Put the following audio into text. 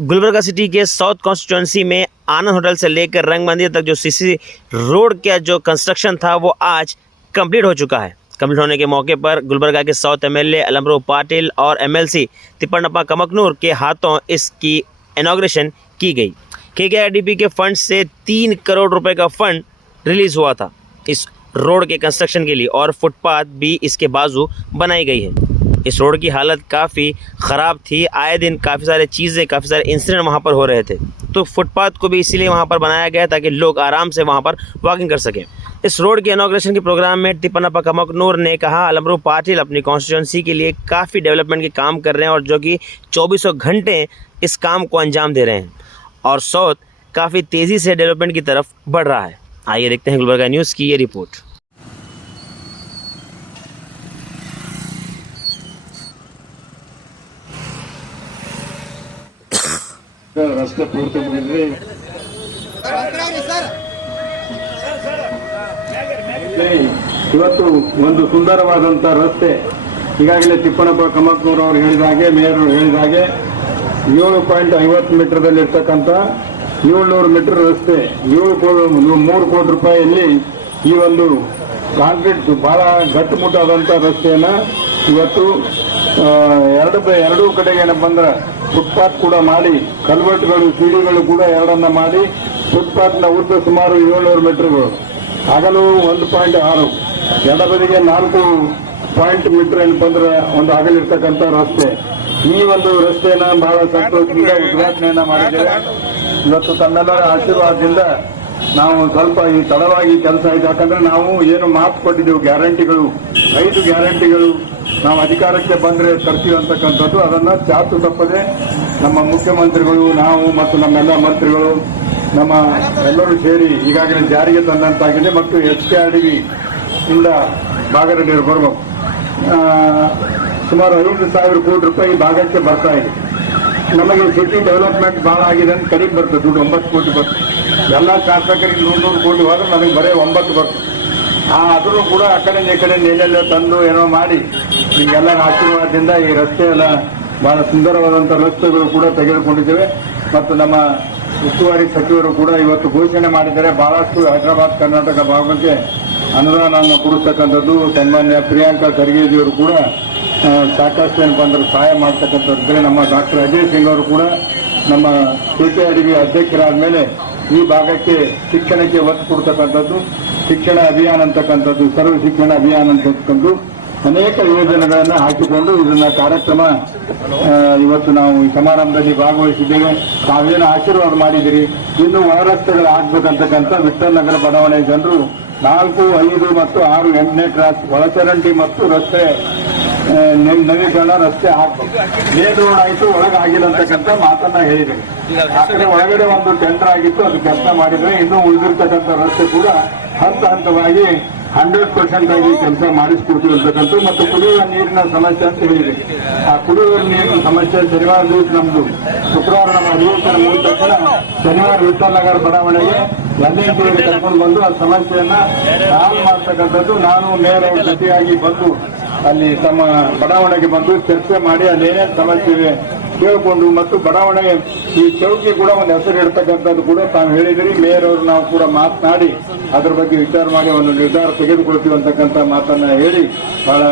Gulbarga city के south constituency में आनंद hotel से लेकर रंग मंदिर तक जो सीसी रोड का जो कंस्ट्रक्शन था वो आज कंप्लीट हो चुका है। कंप्लीट होने के मौके पर गुलबर्गा के साउथ एमएलए अलमरो पाटिल और एमएलसी तिप्पण्णप्पा कमकनूर के हाथों इसकी इनॉग्रेशन की गई। केकेआरडीपी के फंड से 3 करोड़ रुपए का फंड रिलीज़ हुआ था इस रोड के कंस्ट्रक्शन के लिए और फुटपाथ भी इसके बाजू बनाई गई है। इस रोड की हालत काफ़ी ख़राब थी, आए दिन काफ़ी सारे चीज़ें काफ़ी सारे इंसिडेंट वहाँ पर हो रहे थे, तो फुटपाथ को भी इसीलिए वहाँ पर बनाया गया ताकि लोग आराम से वहाँ पर वॉकिंग कर सकें। इस रोड के इनॉग्रेशन के प्रोग्राम में तिप्पण्णप्पा कमकनूर ने कहा अलमरो पाटिल अपनी कॉन्स्टिट्यूंसी के लिए काफ़ी डेवलपमेंट के काम कर रहे हैं और जो कि 2400 घंटे इस काम को अंजाम दे रहे हैं और साउथ काफ़ी तेज़ी से डेवलपमेंट की तरफ बढ़ रहा है। आइए देखते हैं गुलबर्गा न्यूज़ की ये रिपोर्ट। ರಸ್ತೆ ಪೂರ್ತಿ ಮುಗಿದ್ರಿ ಇವತ್ತು ಒಂದು ಸುಂದರವಾದಂತ ರಸ್ತೆ ಈಗಾಗಲೇ ತಿಪ್ಪಣ್ಣಪ್ಪ ಕಮಕನೂರ್ ಅವರು ಹೇಳಿದ ಹಾಗೆ ಮೇಯರ್ ಅವರು ಹೇಳಿದ ಹಾಗೆ 7.50 ಮೀಟರ್ದಲ್ಲಿ ಇರ್ತಕ್ಕಂಥ 700 ಮೀಟರ್ ರಸ್ತೆ 3 ಕೋಟಿ ರೂಪಾಯಿಯಲ್ಲಿ ಈ ಒಂದು ಕಾಂಕ್ರೀಟ್ ಬಹಳ ಗಟ್ಟುಮುಟ್ಟಾದಂತ ರಸ್ತೆಯನ್ನ ಇವತ್ತು ಎರಡೂ ಕಡೆಗೆ ಏನಪ್ಪ ಅಂದ್ರೆ ಫುಟ್ಪಾತ್ ಕೂಡ ಮಾಡಿ ಕಲ್ವರ್ಟ್ಗಳು ಸೀಡಿಗಳು ಕೂಡ ಎರಡನ್ನ ಮಾಡಿ ಫುಟ್ಪಾತ್ನ ಉದ್ದ ಸುಮಾರು 700 ಮೀಟರ್ಗಳು ಅಗಲು 1.6 ಎಡಬದಿಗೆ 4 ಮೀಟರ್ ಏನಪ್ಪ ಅಂದ್ರೆ ಒಂದು ಅಗಲಿರ್ತಕ್ಕಂಥ ರಸ್ತೆ. ಈ ಒಂದು ರಸ್ತೆಯನ್ನ ಬಹಳ ಸಂತೋಷದಿಂದ ಉದ್ಘಾಟನೆಯನ್ನ ಮಾಡಿದ್ದೇವೆ. ಇವತ್ತು ತಮ್ಮೆಲ್ಲರ ಆಶೀರ್ವಾದದಿಂದ ನಾವು ಸ್ವಲ್ಪ ಈ ತಡವಾಗಿ ಕೆಲಸ ಆಯ್ತು, ಯಾಕಂದ್ರೆ ನಾವು ಏನು ಮಾತು ಕೊಟ್ಟಿದ್ದೆವು ಗ್ಯಾರಂಟಿಗಳು 5 ಗ್ಯಾರಂಟಿಗಳು ನಾವು ಅಧಿಕಾರಕ್ಕೆ ಬಂದ್ರೆ ತರ್ತೀವಿ ಅಂತಕ್ಕಂಥದ್ದು ಅದನ್ನ ಚಾಚು ತಪ್ಪದೆ ನಮ್ಮ ಮುಖ್ಯಮಂತ್ರಿಗಳು ನಾವು ಮತ್ತು ನಮ್ಮೆಲ್ಲ ಮಂತ್ರಿಗಳು ನಮ್ಮ ಎಲ್ಲರೂ ಸೇರಿ ಈಗಾಗಲೇ ಜಾರಿಗೆ ತಂದಂತಾಗಿದೆ ಮತ್ತು SKRDB ಇಂದ ಭಾಗದಲ್ಲಿ ಬರಬೇಕು ಸುಮಾರು 5,000 ಕೋಟಿ ರೂಪಾಯಿ ಭಾಗಕ್ಕೆ ಬರ್ತಾ ಇದೆ. ನಮಗೆ ಸಿಟಿ ಡೆವಲಪ್ಮೆಂಟ್ ಬಹಳ ಆಗಿದೆ ಅಂತ ಕಡಿಮೆ ಬರ್ತದೆ, ದುಡ್ಡು 9 ಕೋಟಿ ಬರ್ತದೆ. ಎಲ್ಲ ಶಾಸಕರಿಗೆ 100 ಕೋಟಿ ಹೋದ್ರೆ ನಮಗೆ ಬರೀ 9 ಬರ್ತದೆ. ಆದರೂ ಕೂಡ ಆ ಕಡೆ ಈ ಕಡೆ ನೆಲೆಲ್ಲ ತಂದು ಏನೋ ಮಾಡಿ ನಿಮ್ಗೆಲ್ಲರ ಆಶೀರ್ವಾದದಿಂದ ಈ ರಸ್ತೆ ಎಲ್ಲ ಬಹಳ ಸುಂದರವಾದಂತಹ ರಸ್ತೆಗಳು ಕೂಡ ತೆಗೆದುಕೊಂಡಿದ್ದೇವೆ ಮತ್ತು ನಮ್ಮ ಉಸ್ತುವಾರಿ ಸಚಿವರು ಕೂಡ ಇವತ್ತು ಘೋಷಣೆ ಮಾಡಿದ್ದಾರೆ. ಬಹಳಷ್ಟು ಹೈದರಾಬಾದ್ ಕರ್ನಾಟಕ ಭಾಗಕ್ಕೆ ಅನುದಾನವನ್ನು ಕೊಡಿಸ್ತಕ್ಕಂಥದ್ದು. ಸನ್ಮಾನ್ಯ ಪ್ರಿಯಾಂಕಾ ಖರ್ಗೆಜಿಯವರು ಕೂಡ ಸಾಕಷ್ಟು ಏನಪ್ಪ ಅಂದ್ರೆ ಸಹಾಯ ಮಾಡ್ತಕ್ಕಂಥದ್ದು. ನಮ್ಮ ಡಾಕ್ಟರ್ ಅಜಯ್ ಸಿಂಗ್ ಅವರು ಕೂಡ ನಮ್ಮ KKRDB ಅಧ್ಯಕ್ಷರಾದ ಮೇಲೆ ಈ ಭಾಗಕ್ಕೆ ಶಿಕ್ಷಣಕ್ಕೆ ಒತ್ತು ಕೊಡ್ತಕ್ಕಂಥದ್ದು, ಶಿಕ್ಷಣ ಅಭಿಯಾನ ಅಂತಕ್ಕಂಥದ್ದು, ಸರ್ವ ಶಿಕ್ಷಣ ಅಭಿಯಾನ ಅಂತಕ್ಕಂಥದ್ದು ಅನೇಕ ಯೋಜನೆಗಳನ್ನು ಹಾಕಿಕೊಂಡು ಇದನ್ನ ಕಾರ್ಯಕ್ರಮ ಇವತ್ತು ನಾವು ಈ ಸಮಾರಂಭದಲ್ಲಿ ಭಾಗವಹಿಸಿದ್ದೇವೆ. ತಾವೇನು ಆಶೀರ್ವಾದ ಮಾಡಿದಿರಿ, ಇನ್ನು ಒಳ ರಸ್ತೆಗಳು ಆಗ್ಬೇಕಂತಕ್ಕಂಥ ವಿಠ್ಠಲ್ ನಗರ ಬಡಾವಣೆ ಜನರು 4, 5 ಮತ್ತು 6, 8ನೇ ಕ್ರಾಸ್ ಒಳಚರಂಡಿ ಮತ್ತು ರಸ್ತೆ ನವೀಕರಣ ರಸ್ತೆ ಹಾಕಬೇಕು. ಮೇನ್ ರೋಡ್ ಆಯಿತು, ಒಳಗಾಗಿಲ್ಲ ಅಂತಕ್ಕಂಥ ಮಾತನ್ನ ಹೇಳಿದೆ. ಆ ಕಡೆ ಒಳಗಡೆ ಒಂದು ಟೆಂಡರ್ ಆಗಿತ್ತು, ಅದು ಕೆಲಸ ಮಾಡಿದ್ರೆ ಇನ್ನೂ ಉಳಿದಿರ್ತಕ್ಕಂಥ ರಸ್ತೆ ಕೂಡ ಹಂತವಾಗಿ 100% ಆಗಿ ಕೆಲಸ ಮಾಡಿಸ್ಕೊಡ್ತೀವಿ ಅಂತಕ್ಕಂಥ ಮತ್ತು ಕುಡಿಯುವ ನೀರಿನ ಸಮಸ್ಯೆ ಅಂತ ಹೇಳಿದೆ. ಆ ಕುಡಿಯುವ ನೀರಿನ ಸಮಸ್ಯೆ ಶನಿವಾರ ದಿವಸ ನಮ್ದು ಶುಕ್ರವಾರ ನಮ್ಮ ಅಧಿವೇಶನ ಮುಗಿದ ತಕ್ಷಣ ಶನಿವಾರ ವಿಠ್ಠಲ್ ನಗರ ಬಡಾವಣೆಗೆ ಲಂದೇಶ್ವರಿಗೆ ಕರ್ಕೊಂಡು ಬಂದು ಆ ಸಮಸ್ಯೆಯನ್ನ ಸಾಲ್ವ್ ಮಾಡ್ತಕ್ಕಂಥದ್ದು. ನಾನು ಮೇಯರ್ ಅವ್ರ ಜೊತೆಯಾಗಿ ಬಂದು ಅಲ್ಲಿ ತಮ್ಮ ಬಡಾವಣೆಗೆ ಬಂದು ಚರ್ಚೆ ಮಾಡಿ ಅಲ್ಲೇನೇನು ಸಮಸ್ಯೆ ಇವೆ ಕೇಳಿಕೊಂಡು ಮತ್ತು ಬಡಾವಣೆಗೆ ಈ ಚೌಕಿ ಕೂಡ ಒಂದು ಹೆಸರು ಇಡ್ತಕ್ಕಂಥದ್ದು ಕೂಡ ತಾವು ಹೇಳಿದಿರಿ. ಮೇಯರ್ ಅವರು ನಾವು ಕೂಡ ಮಾತನಾಡಿ ಅದ್ರ ಬಗ್ಗೆ ವಿಚಾರ ಮಾಡಿ ಒಂದು ನಿರ್ಧಾರ ತೆಗೆದುಕೊಳ್ತೀವಿ ಅಂತಕ್ಕಂಥ ಮಾತನ್ನ ಹೇಳಿ ಬಹಳ